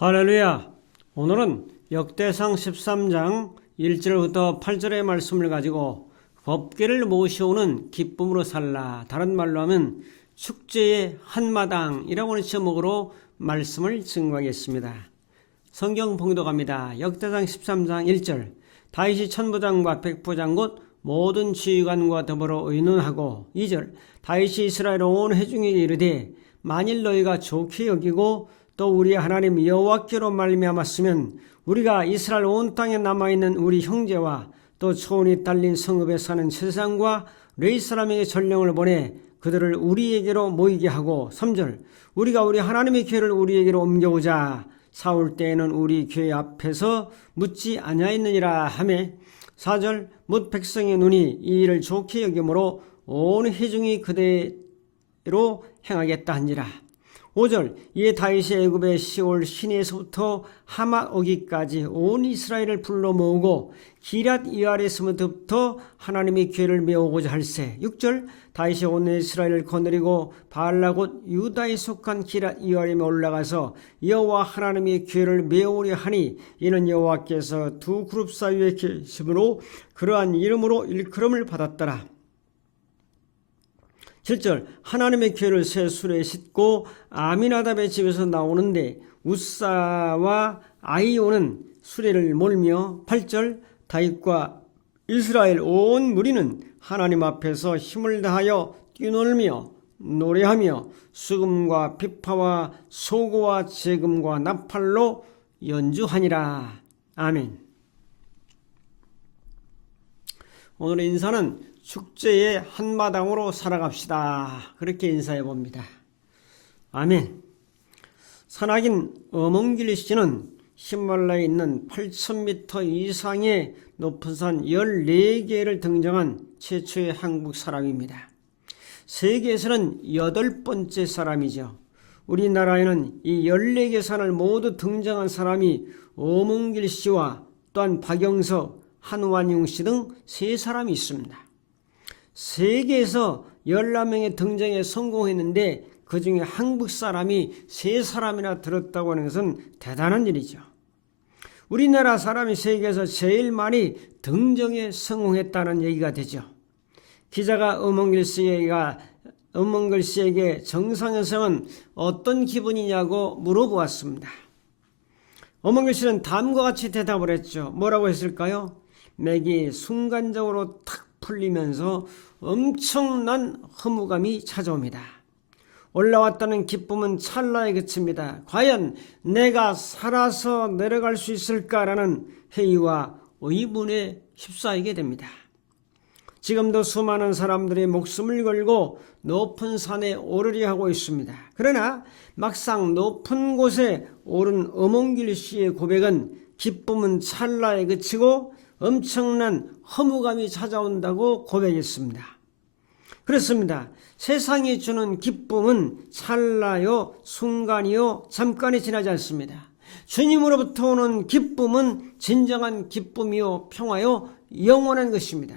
할렐루야! 오늘은 역대상 13장 1절부터 8절의 말씀을 가지고 법궤를 모셔오는 기쁨으로 살라, 다른 말로 하면 축제의 한마당이라고 하는 제목으로 말씀을 증거하겠습니다. 성경 봉독합니다. 역대상 13장 1절, 다윗이 천부장과 백부장 곧 모든 지휘관과 더불어 의논하고. 2절, 다윗이 이스라엘 온 회중에게 이르되 만일 너희가 좋게 여기고 또 우리 하나님 여호와께로 말미암았으면 우리가 이스라엘 온 땅에 남아있는 우리 형제와 또 초원이 딸린 성읍에 사는 세상과 레위 사람에게 전령을 보내 그들을 우리에게로 모이게 하고. 3절, 우리가 우리 하나님의 교회를 우리에게로 옮겨오자. 사울 때에는 우리 교회 앞에서 묻지 아니하였느니라 하매. 4절, 뭇 백성의 눈이 이 일을 좋게 여김으로 온 회중이 그대로 행하겠다 하니라. 5절, 이에 다윗이 애굽의 시올 시내에서부터 하맛 오기까지 온 이스라엘을 불러 모으고 기럇 이알에서부터 하나님의 교회를 메우고자 할세. 6절, 다윗이 온 이스라엘을 거느리고 바알라 곧 유다에 속한 기럇 이알에 올라가서 여호와 하나님의 교회를 메우려 하니 이는 여호와께서 두 그룹 사이에 계심으로 그러한 이름으로 일컬음을 받았더라. 7절, 하나님의 교회를 새 수레에 싣고 아미나답의 집에서 나오는데 우사와 아이오는 수레를 몰며. 8절, 다윗과 이스라엘 온 무리는 하나님 앞에서 힘을 다하여 뛰놀며 노래하며 수금과 피파와 소고와 재금과 나팔로 연주하니라. 아멘. 오늘의 인사는 축제의 한마당으로 살아갑시다, 그렇게 인사해 봅니다. 아멘. 산악인 어몽길 씨는 히말라야에 있는 8,000m 이상의 높은 산 14개를 등정한 최초의 한국 사람입니다. 세계에서는 8번째 사람이죠. 우리나라에는 이 14개 산을 모두 등정한 사람이 어몽길 씨와 또한 박영석, 한완용 씨 등 3사람이 있습니다. 세계에서 11명의 등정에 성공했는데 그 중에 한국 사람이 3사람이나 들었다고 하는 것은 대단한 일이죠. 우리나라 사람이 세계에서 제일 많이 등정에 성공했다는 얘기가 되죠. 기자가 어몽길 씨에게 정상에서는 어떤 기분이냐고 물어보았습니다. 어몽길 씨는 다음과 같이 대답을 했죠. 뭐라고 했을까요? 맥이 순간적으로 탁 풀리면서 엄청난 허무감이 찾아옵니다. 올라왔다는 기쁨은 찰나에 그칩니다. 과연 내가 살아서 내려갈 수 있을까라는 회의와 의문에 휩싸이게 됩니다. 지금도 수많은 사람들이 목숨을 걸고 높은 산에 오르려 하고 있습니다. 그러나 막상 높은 곳에 오른 어몽길 씨의 고백은 기쁨은 찰나에 그치고 엄청난 허무감이 찾아온다고 고백했습니다. 그렇습니다. 세상이 주는 기쁨은 찰나요, 순간이요, 잠깐이 지나지 않습니다. 주님으로부터 오는 기쁨은 진정한 기쁨이요, 평화요, 영원한 것입니다.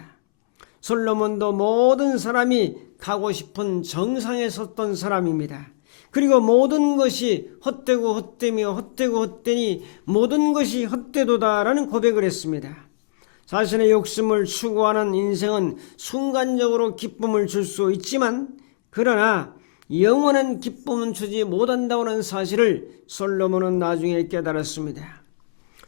솔로몬도 모든 사람이 가고 싶은 정상에 섰던 사람입니다. 그리고 모든 것이 헛되고 헛되며 헛되고 헛되니 모든 것이 헛되도다라는 고백을 했습니다. 자신의 욕심을 추구하는 인생은 순간적으로 기쁨을 줄 수 있지만 그러나 영원한 기쁨은 주지 못한다는 사실을 솔로몬은 나중에 깨달았습니다.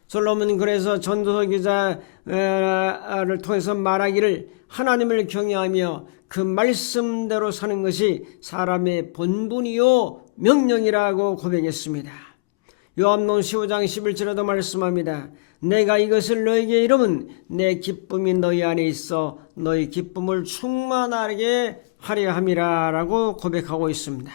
솔로몬은 그래서 전도서 기자를 통해서 말하기를 하나님을 경외하며 그 말씀대로 사는 것이 사람의 본분이요 명령이라고 고백했습니다. 요한복음 15장 11절에도 말씀합니다. 내가 이것을 너에게 이름은 내 기쁨이 너희 안에 있어 너희 기쁨을 충만하게 하려 함이라 라고 고백하고 있습니다.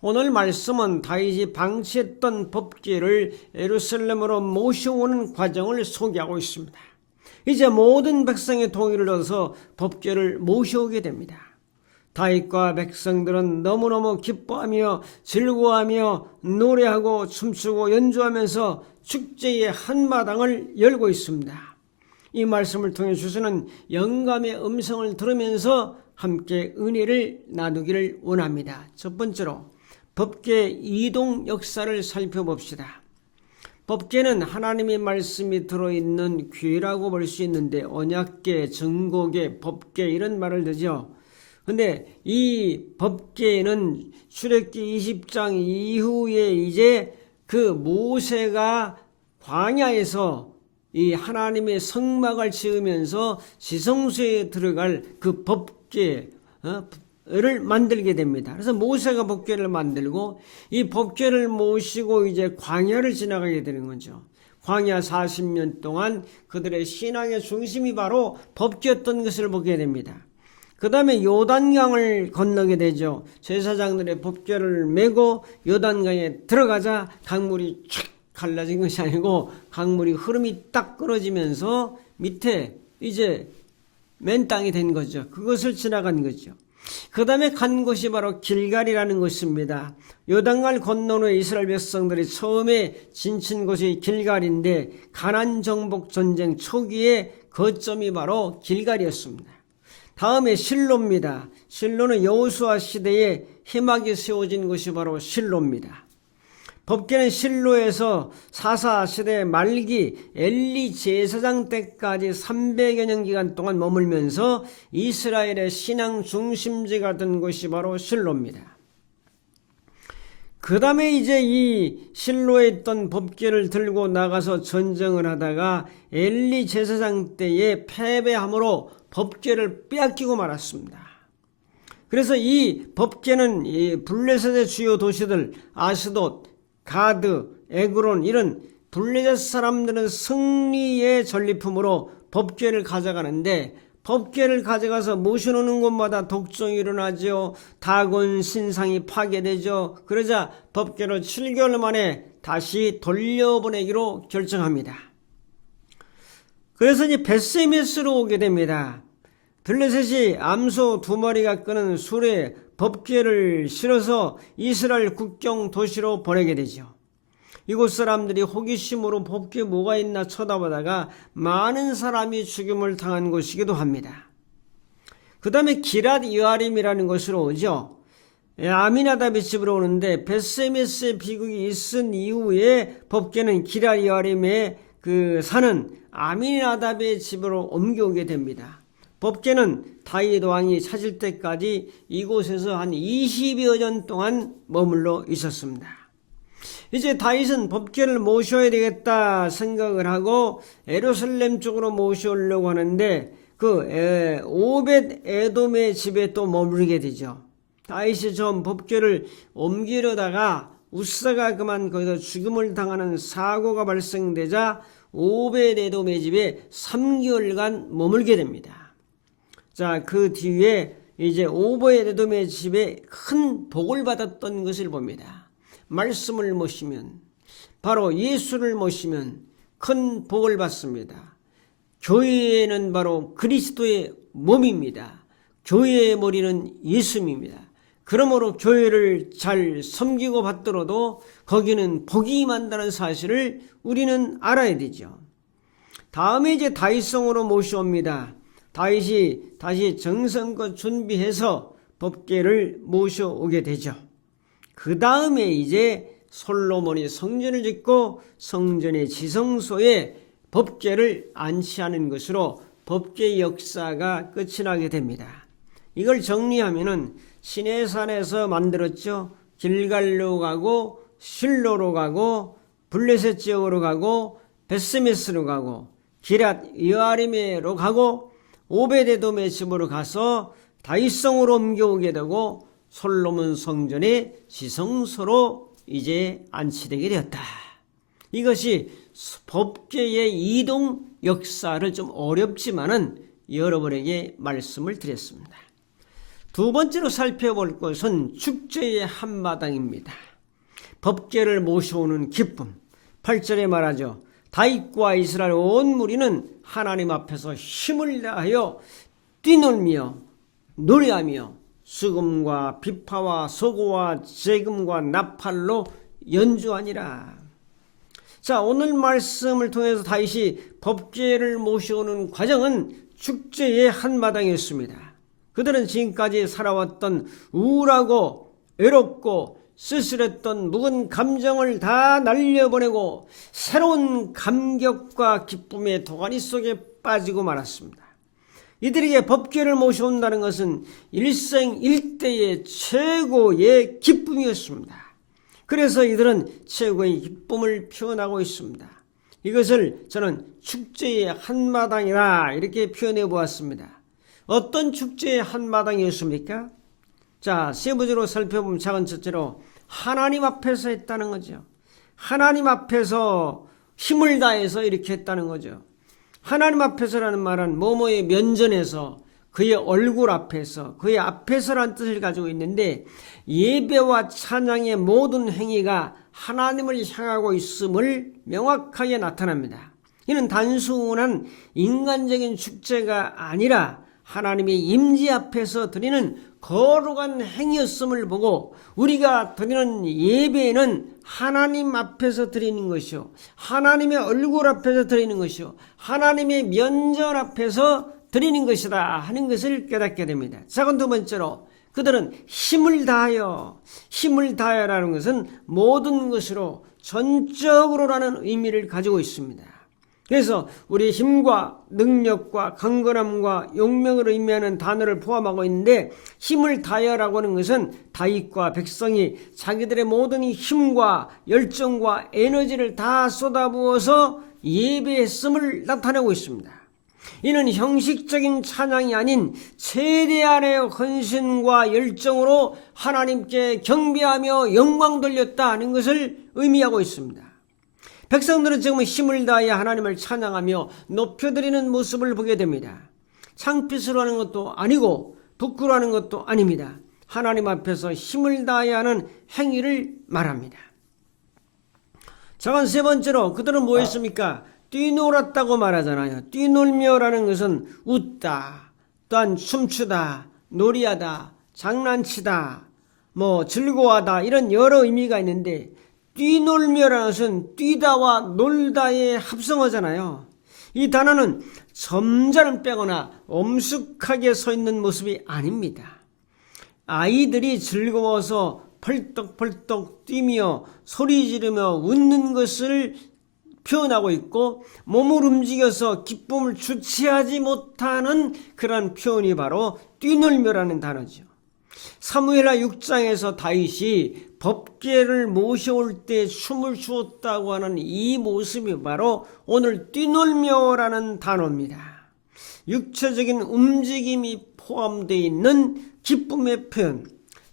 오늘 말씀은 다윗이 방치했던 법궤를 예루살렘으로 모셔오는 과정을 소개하고 있습니다. 이제 모든 백성의 동의를 얻어서 법궤를 모셔오게 됩니다. 다윗과 백성들은 너무너무 기뻐하며 즐거워하며 노래하고 춤추고 연주하면서 축제의 한마당을 열고 있습니다. 이 말씀을 통해 주시는 영감의 음성을 들으면서 함께 은혜를 나누기를 원합니다. 첫 번째로 법궤 이동 역사를 살펴봅시다. 법궤는 하나님의 말씀이 들어있는 귀라고 볼 수 있는데 언약궤, 증거궤, 법궤 이런 말을 듣죠. 근데 이 법궤는 출애굽기 20장 이후에 이제 그 모세가 광야에서 이 하나님의 성막을 지으면서 지성소에 들어갈 그 법궤를 만들게 됩니다. 그래서 모세가 법궤를 만들고 이 법궤를 모시고 이제 광야를 지나가게 되는 거죠. 광야 40년 동안 그들의 신앙의 중심이 바로 법궤였던 것을 보게 됩니다. 그 다음에 요단강을 건너게 되죠. 제사장들의 법궤를 메고 요단강에 들어가자 강물이 촥 갈라진 것이 아니고 강물이 흐름이 딱 끊어지면서 밑에 이제 맨 땅이 된 거죠. 그것을 지나간 거죠. 그 다음에 간 곳이 바로 길갈이라는 곳입니다. 요단강을 건넌 후에 이스라엘 백성들이 처음에 진친 곳이 길갈인데 가나안 정복 전쟁 초기에 거점이 바로 길갈이었습니다. 다음에 실로입니다. 실로는 여호수아 시대에 회막이 세워진 곳이 바로 실로입니다. 법궤는 실로에서 사사 시대 말기 엘리 제사장 때까지 300여 년 기간 동안 머물면서 이스라엘의 신앙 중심지가 된 곳이 바로 실로입니다. 그 다음에 이제 이 실로에 있던 법궤를 들고 나가서 전쟁을 하다가 엘리 제사장 때에 패배함으로 법궤를 빼앗기고 말았습니다. 그래서 이 법궤는 이 블레셋의 주요 도시들 아스돗, 가드, 에그론 이런 블레셋 사람들은 승리의 전리품으로 법궤를 가져가는데 법궤를 가져가서 모셔놓는 곳마다 독종이 일어나죠. 다곤 신상이 파괴되죠. 그러자 법궤를 7개월 만에 다시 돌려보내기로 결정합니다. 그래서 이제 벳세메스로 오게 됩니다. 블레셋이 암소 2마리가 끄는 수레에 법궤를 실어서 이스라엘 국경 도시로 보내게 되죠. 이곳 사람들이 호기심으로 법궤 뭐가 있나 쳐다보다가 많은 사람이 죽임을 당한 곳이기도 합니다. 그 다음에 기랏 여아림이라는 곳으로 오죠. 아미나답의 집으로 오는데 벳세메스의 비극이 있은 이후에 법궤는 기랏 여아림에 그 사는 아미나답의 집으로 옮겨오게 됩니다. 법궤는 다윗 왕이 찾을 때까지 이곳에서 한 20여 년 동안 머물러 있었습니다. 이제 다윗은 법궤를 모셔야 되겠다 생각을 하고 예루살렘 쪽으로 모셔오려고 하는데 그 오벳 에돔의 집에 또 머무르게 되죠. 다윗이 좀 법궤를 옮기려다가 우사가 그만 거기서 죽음을 당하는 사고가 발생되자 오벳 에돔의 집에 3개월간 머물게 됩니다. 자, 그 뒤에 이제 오벳 에돔의 집에 큰 복을 받았던 것을 봅니다. 말씀을 모시면 바로 예수를 모시면 큰 복을 받습니다. 교회는 바로 그리스도의 몸입니다. 교회의 머리는 예수님입니다. 그러므로 교회를 잘 섬기고 받들어도 거기는 복이 임한다는 사실을 우리는 알아야 되죠. 다음에 이제 다윗성으로 모셔옵니다. 다윗이 다시 정성껏 준비해서 법궤를 모셔오게 되죠. 그 다음에 이제 솔로몬이 성전을 짓고 성전의 지성소에 법궤를 안치하는 것으로 법궤 역사가 끝이 나게 됩니다. 이걸 정리하면은 시내산에서 만들었죠. 길갈로 가고 실로로 가고 블레셋 지역으로 가고 벳세메스로 가고 기랏 여아림으로 가고 오벳에돔의 집으로 가서 다윗성으로 옮겨오게 되고 솔로몬 성전의 지성소로 이제 안치되게 되었다. 이것이 법궤의 이동 역사를 좀 어렵지만은 여러분에게 말씀을 드렸습니다. 두 번째로 살펴볼 것은 축제의 한마당입니다. 법궤를 모셔오는 기쁨. 8절에 말하죠. 다윗과 이스라엘 온 무리는 하나님 앞에서 힘을 다하여 뛰놀며 노래하며 수금과 비파와 소고와 재금과 나팔로 연주하니라. 자, 오늘 말씀을 통해서 다윗이 법궤를 모셔오는 과정은 축제의 한마당이었습니다. 그들은 지금까지 살아왔던 우울하고 외롭고 쓸쓸했던 묵은 감정을 다 날려보내고 새로운 감격과 기쁨의 도가니 속에 빠지고 말았습니다. 이들에게 법궤를 모셔온다는 것은 일생일대의 최고의 기쁨이었습니다. 그래서 이들은 최고의 기쁨을 표현하고 있습니다. 이것을 저는 축제의 한마당이라 이렇게 표현해 보았습니다. 어떤 축제의 한마당이었습니까? 자, 세부적으로 살펴보면 작은 첫째로 하나님 앞에서 했다는 거죠. 하나님 앞에서 힘을 다해서 이렇게 했다는 거죠. 하나님 앞에서라는 말은 뭐뭐의 면전에서, 그의 얼굴 앞에서, 그의 앞에서라는 뜻을 가지고 있는데, 예배와 찬양의 모든 행위가 하나님을 향하고 있음을 명확하게 나타납니다. 이는 단순한 인간적인 축제가 아니라 하나님의 임재 앞에서 드리는 거룩한 행위였음을 보고, 우리가 드리는 예배는 하나님 앞에서 드리는 것이요, 하나님의 얼굴 앞에서 드리는 것이요, 하나님의 면전 앞에서 드리는 것이다 하는 것을 깨닫게 됩니다. 작은 두 번째로 그들은 힘을 다하여라는 것은 모든 것으로 전적으로라는 의미를 가지고 있습니다. 그래서 우리의 힘과 능력과 강건함과 용맹을 의미하는 단어를 포함하고 있는데, 힘을 다하여라고 하는 것은 다윗과 백성이 자기들의 모든 힘과 열정과 에너지를 다 쏟아부어서 예배했음을 나타내고 있습니다. 이는 형식적인 찬양이 아닌 최대한의 헌신과 열정으로 하나님께 경배하며 영광 돌렸다 하는 것을 의미하고 있습니다. 백성들은 지금 힘을 다하여 하나님을 찬양하며 높여드리는 모습을 보게 됩니다. 창피스러워 하는 것도 아니고 부끄러워하는 것도 아닙니다. 하나님 앞에서 힘을 다하여 하는 행위를 말합니다. 세 번째로 그들은 뭐 했습니까? 뛰놀았다고 말하잖아요. 뛰놀며라는 것은 웃다, 또한 춤추다, 놀이하다, 장난치다, 즐거워하다, 이런 여러 의미가 있는데, 뛰놀며라는 것은 뛰다와 놀다의 합성어잖아요. 이 단어는 점잖은 빼거나 엄숙하게 서 있는 모습이 아닙니다. 아이들이 즐거워서 펄떡펄떡 뛰며 소리 지르며 웃는 것을 표현하고 있고, 몸을 움직여서 기쁨을 주체하지 못하는 그런 표현이 바로 뛰놀며라는 단어죠. 사무엘하 6장에서 다윗이 법궤를 모셔올 때 춤을 추었다고 하는 이 모습이 바로 오늘 뛰놀며라는 단어입니다. 육체적인 움직임이 포함되어 있는 기쁨의 표현.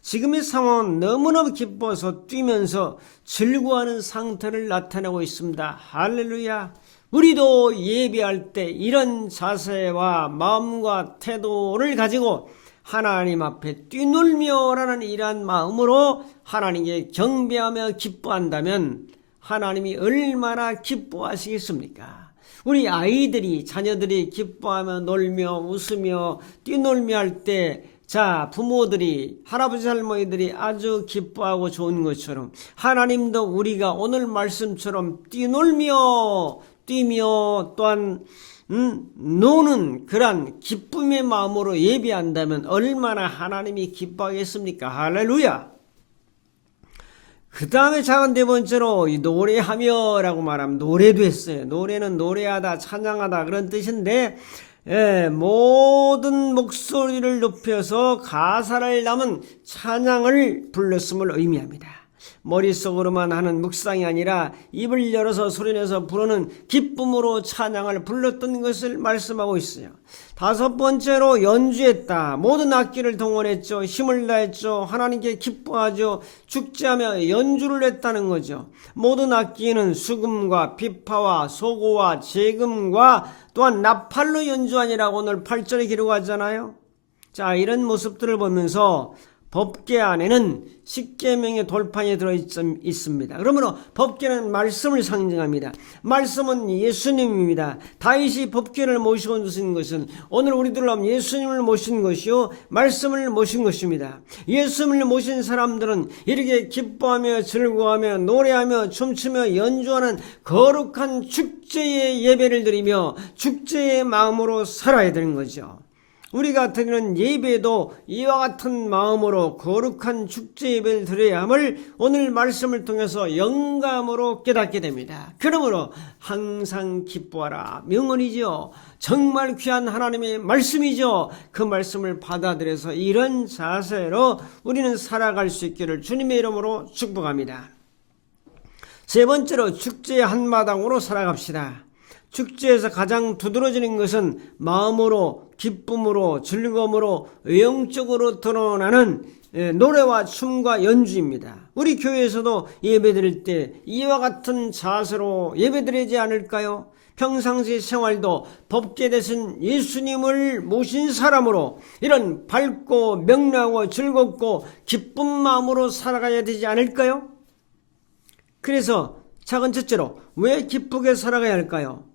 지금의 상황은 너무너무 기뻐서 뛰면서 즐거워하는 상태를 나타내고 있습니다. 할렐루야. 우리도 예배할 때 이런 자세와 마음과 태도를 가지고 하나님 앞에 뛰놀며라는 이러한 마음으로 하나님께 경배하며 기뻐한다면 하나님이 얼마나 기뻐하시겠습니까? 우리 아이들이, 자녀들이 기뻐하며 놀며 웃으며 뛰놀며 할 때, 부모들이, 할아버지 할머니들이 아주 기뻐하고 좋은 것처럼 하나님도 우리가 오늘 말씀처럼 뛰놀며 뛰며 또한 노는 그런 기쁨의 마음으로 예배한다면 얼마나 하나님이 기뻐하겠습니까? 할렐루야. 그 다음에 작은 네 번째로 노래하며라고 말하면 노래도 했어요. 노래는 노래하다, 찬양하다 그런 뜻인데, 모든 목소리를 높여서 가사를 담은 찬양을 불렀음을 의미합니다. 머릿속으로만 하는 묵상이 아니라 입을 열어서 소리내서 부르는 기쁨으로 찬양을 불렀던 것을 말씀하고 있어요. 다섯 번째로 연주했다. 모든 악기를 동원했죠. 힘을 다했죠. 하나님께 기뻐하죠. 축제하며 연주를 했다는 거죠. 모든 악기는 수금과 비파와 소고와 재금과 또한 나팔로 연주하니라고 오늘 8절에 기록하잖아요. 이런 모습들을 보면서 법궤 안에는 십계명의 돌판이 들어있습니다. 그러므로 법궤는 말씀을 상징합니다. 말씀은 예수님입니다. 다윗이 법궤를 모시고 오신 것은 오늘 우리들로 예수님을 모신 것이요 말씀을 모신 것입니다. 예수님을 모신 사람들은 이렇게 기뻐하며 즐거워하며 노래하며 춤추며 연주하는 거룩한 축제의 예배를 드리며 축제의 마음으로 살아야 되는 거죠. 우리가 드리는 예배도 이와 같은 마음으로 거룩한 축제 예배를 드려야 함을 오늘 말씀을 통해서 영감으로 깨닫게 됩니다. 그러므로 항상 기뻐하라 명언이죠. 정말 귀한 하나님의 말씀이죠. 그 말씀을 받아들여서 이런 자세로 우리는 살아갈 수 있기를 주님의 이름으로 축복합니다. 세 번째로 축제의 한마당으로 살아갑시다. 축제에서 가장 두드러지는 것은 마음으로, 기쁨으로, 즐거움으로, 영적으로 드러나는 노래와 춤과 연주입니다. 우리 교회에서도 예배드릴 때 이와 같은 자세로 예배드리지 않을까요? 평상시 생활도 법계 되신 예수님을 모신 사람으로 이런 밝고 명랑하고 즐겁고 기쁜 마음으로 살아가야 되지 않을까요? 그래서 작은 첫째로 왜 기쁘게 살아가야 할까요?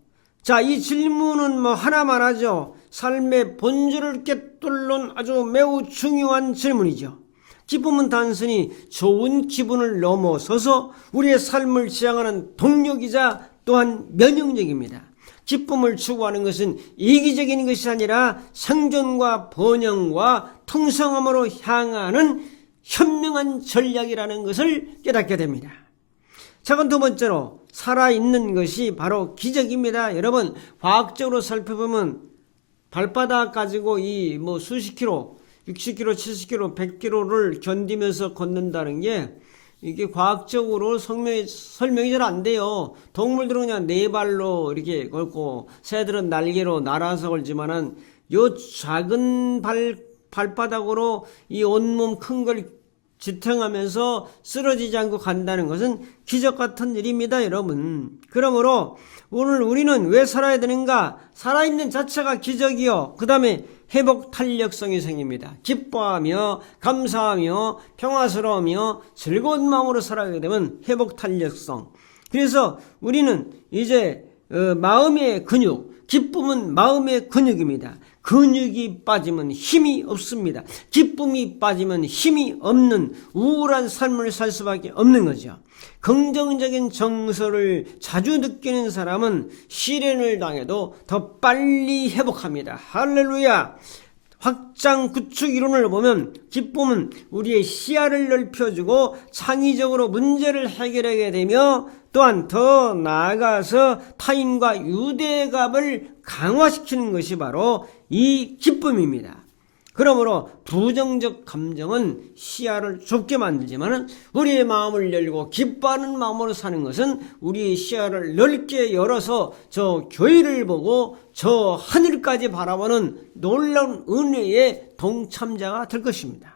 자, 이 질문은 하나만 하죠. 삶의 본질을 꿰뚫는 아주 매우 중요한 질문이죠. 기쁨은 단순히 좋은 기분을 넘어서서 우리의 삶을 지향하는 동력이자 또한 면역력입니다. 기쁨을 추구하는 것은 이기적인 것이 아니라 생존과 번영과 풍성함으로 향하는 현명한 전략이라는 것을 깨닫게 됩니다. 작은 두 번째로 살아있는 것이 바로 기적입니다. 여러분, 과학적으로 살펴보면 발바닥 가지고 이 수십 킬로, 60킬로, 70킬로, 100킬로를 견디면서 걷는다는 게 이게 과학적으로 설명이 잘 안 돼요. 동물들은 그냥 네 발로 이렇게 걷고 새들은 날개로 날아서 걸지만은 요 작은 발바닥으로 이 온몸 큰 걸 지탱하면서 쓰러지지 않고 간다는 것은 기적 같은 일입니다, 여러분. 그러므로 오늘 우리는 왜 살아야 되는가? 살아있는 자체가 기적이요. 그 다음에 회복 탄력성이 생깁니다. 기뻐하며 감사하며 평화스러우며 즐거운 마음으로 살아가게 되면 회복 탄력성. 그래서 우리는 이제 마음의 근육, 기쁨은 마음의 근육입니다. 근육이 빠지면 힘이 없습니다. 기쁨이 빠지면 힘이 없는 우울한 삶을 살 수밖에 없는 거죠. 긍정적인 정서를 자주 느끼는 사람은 시련을 당해도 더 빨리 회복합니다. 할렐루야! 확장 구축 이론을 보면 기쁨은 우리의 시야를 넓혀주고 창의적으로 문제를 해결하게 되며 또한 더 나아가서 타인과 유대감을 강화시키는 것이 바로 이 기쁨입니다. 그러므로 부정적 감정은 시야를 좁게 만들지만 우리의 마음을 열고 기뻐하는 마음으로 사는 것은 우리의 시야를 넓게 열어서 저 교회를 보고 저 하늘까지 바라보는 놀라운 은혜의 동참자가 될 것입니다.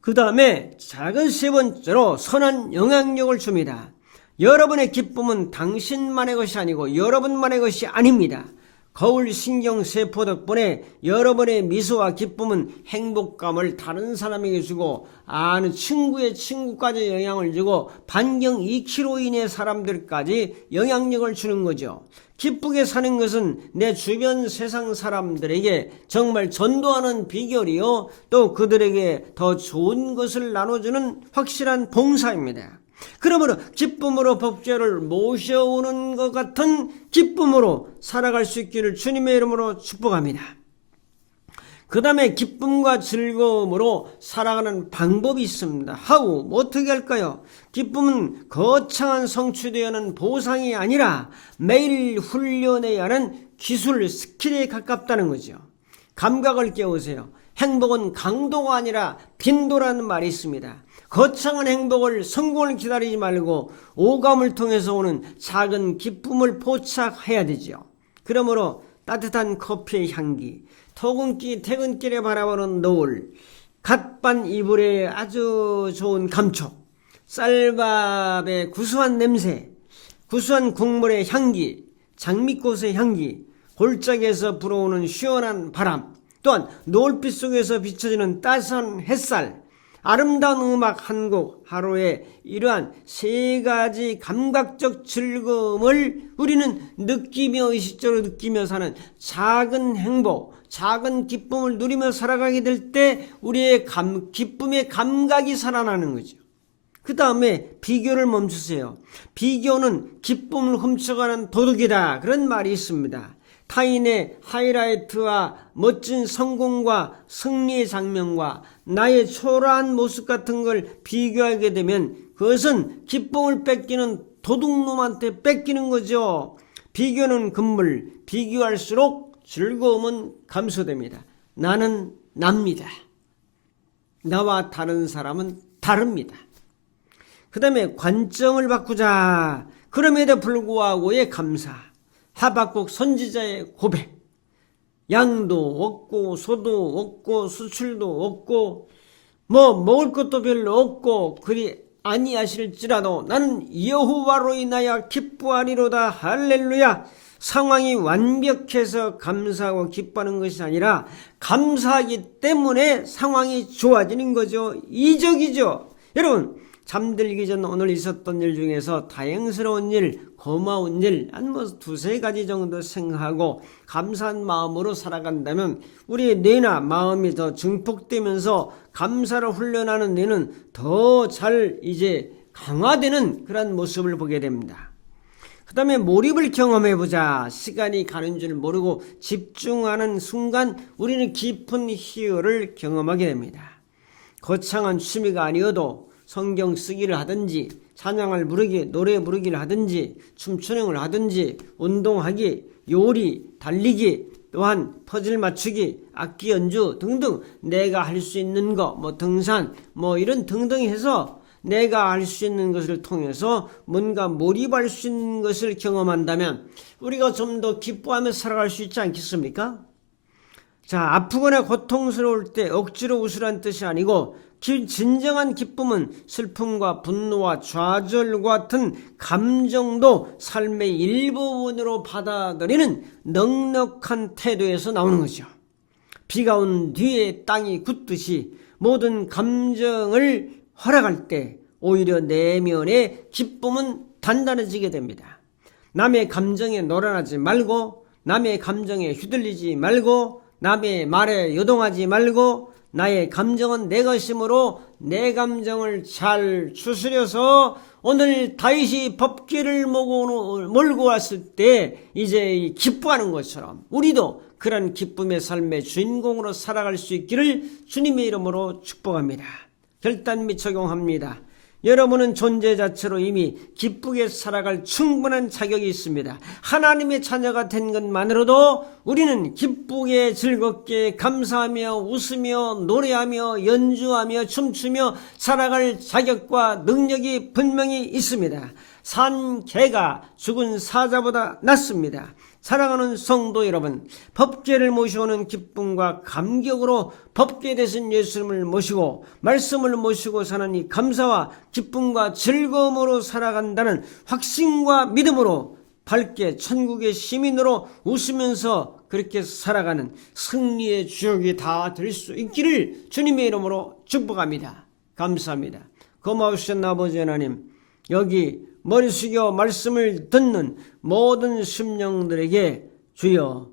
그 다음에 작은 세 번째로 선한 영향력을 줍니다. 여러분의 기쁨은 당신만의 것이 아니고 여러분만의 것이 아닙니다. 거울 신경세포 덕분에 여러분의 미소와 기쁨은 행복감을 다른 사람에게 주고 아는 친구의 친구까지 영향을 주고 반경 2km 이내 사람들까지 영향력을 주는 거죠. 기쁘게 사는 것은 내 주변 세상 사람들에게 정말 전도하는 비결이요, 또 그들에게 더 좋은 것을 나눠주는 확실한 봉사입니다. 그러므로 기쁨으로 법궤를 모셔오는 것 같은 기쁨으로 살아갈 수 있기를 주님의 이름으로 축복합니다. 그 다음에 기쁨과 즐거움으로 살아가는 방법이 있습니다. 어떻게 할까요? 기쁨은 거창한 성취되어는 보상이 아니라 매일 훈련해야 하는 기술, 스킬에 가깝다는 거죠. 감각을 깨우세요. 행복은 강도가 아니라 빈도라는 말이 있습니다. 거창한 행복을, 성공을 기다리지 말고 오감을 통해서 오는 작은 기쁨을 포착해야 되죠. 그러므로 따뜻한 커피의 향기, 퇴근길에 바라보는 노을, 갓반 이불의 아주 좋은 감촉, 쌀밥의 구수한 냄새, 구수한 국물의 향기, 장미꽃의 향기, 골짜기에서 불어오는 시원한 바람, 또한 노을빛 속에서 비춰지는 따스한 햇살, 아름다운 음악 한 곡, 하루에 이러한 세 가지 감각적 즐거움을 우리는 느끼며 의식적으로 느끼며 사는 작은 행복, 작은 기쁨을 누리며 살아가게 될 때 우리의 기쁨의 감각이 살아나는 거죠. 그 다음에 비교를 멈추세요. 비교는 기쁨을 훔쳐가는 도둑이다, 그런 말이 있습니다. 타인의 하이라이트와 멋진 성공과 승리의 장면과 나의 초라한 모습 같은 걸 비교하게 되면 그것은 기쁨을 뺏기는 도둑놈한테 뺏기는 거죠. 비교는 금물, 비교할수록 즐거움은 감소됩니다. 나는 납니다. 나와 다른 사람은 다릅니다. 그 다음에 관점을 바꾸자. 그럼에도 불구하고의 감사. 하박국 선지자의 고백. 양도 없고 소도 없고 수출도 없고 먹을 것도 별로 없고 그리 아니하실지라도 나는 여호와로 인하여 기뻐하리로다. 할렐루야. 상황이 완벽해서 감사하고 기뻐하는 것이 아니라 감사하기 때문에 상황이 좋아지는 거죠. 이적이죠. 여러분, 잠들기 전 오늘 있었던 일 중에서 다행스러운 일, 고마운 일 한 두세 가지 정도 생각하고 감사한 마음으로 살아간다면 우리의 뇌나 마음이 더 증폭되면서 감사를 훈련하는 뇌는 더 잘 이제 강화되는 그런 모습을 보게 됩니다. 그 다음에 몰입을 경험해보자. 시간이 가는 줄 모르고 집중하는 순간 우리는 깊은 희열을 경험하게 됩니다. 거창한 취미가 아니어도 성경 쓰기를 하든지 찬양을 부르기, 노래 부르기를 하든지 춤추는 걸 하든지 운동하기, 요리, 달리기, 또한 퍼즐 맞추기, 악기 연주 등등 내가 할 수 있는 거, 등산, 이런 등등 해서 내가 할 수 있는 것을 통해서 뭔가 몰입할 수 있는 것을 경험한다면 우리가 좀 더 기뻐하며 살아갈 수 있지 않겠습니까? 자, 아프거나 고통스러울 때 억지로 웃으란 뜻이 아니고 진정한 기쁨은 슬픔과 분노와 좌절 같은 감정도 삶의 일부분으로 받아들이는 넉넉한 태도에서 나오는 거죠. 비가 온 뒤에 땅이 굳듯이 모든 감정을 허락할 때 오히려 내면의 기쁨은 단단해지게 됩니다. 남의 감정에 놀아나지 말고 남의 감정에 휘둘리지 말고 남의 말에 요동하지 말고 나의 감정은 내 것이므로 내 감정을 잘 추스려서 오늘 다윗이 법궤를 몰고 왔을 때 이제 기뻐하는 것처럼 우리도 그런 기쁨의 삶의 주인공으로 살아갈 수 있기를 주님의 이름으로 축복합니다. 결단 및 적용합니다. 여러분은 존재 자체로 이미 기쁘게 살아갈 충분한 자격이 있습니다. 하나님의 자녀가 된 것만으로도 우리는 기쁘게 즐겁게 감사하며 웃으며 노래하며 연주하며 춤추며 살아갈 자격과 능력이 분명히 있습니다. 산 개가 죽은 사자보다 낫습니다. 사랑하는 성도 여러분, 법궤를 모셔오는 기쁨과 감격으로 법궤 대신 예수님을 모시고 말씀을 모시고 사는 이 감사와 기쁨과 즐거움으로 살아간다는 확신과 믿음으로 밝게 천국의 시민으로 웃으면서 그렇게 살아가는 승리의 주역이 다 될 수 있기를 주님의 이름으로 축복합니다. 감사합니다. 고마우신 아버지 하나님, 여기 머리 숙여 말씀을 듣는 모든 심령들에게 주여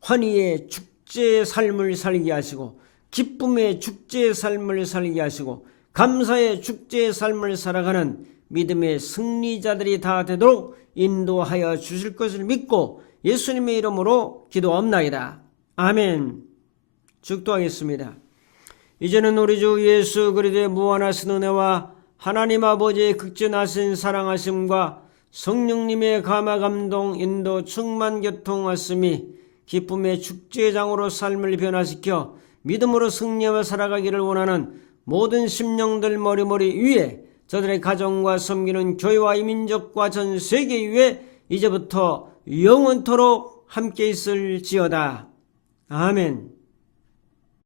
환희의 축제의 삶을 살게 하시고 기쁨의 축제의 삶을 살게 하시고 감사의 축제의 삶을 살아가는 믿음의 승리자들이 다 되도록 인도하여 주실 것을 믿고 예수님의 이름으로 기도합나이다. 아멘. 축도하겠습니다. 이제는 우리 주 예수 그리스도의 무한하신 은혜와 하나님 아버지의 극진하신 사랑하심과 성령님의 감화 감동 인도 충만 교통하심이 기쁨의 축제장으로 삶을 변화시켜 믿음으로 승리하며 살아가기를 원하는 모든 심령들 머리머리 위에 저들의 가정과 섬기는 교회와 이민족과 전 세계 위에 이제부터 영원토록 함께 있을지어다. 아멘.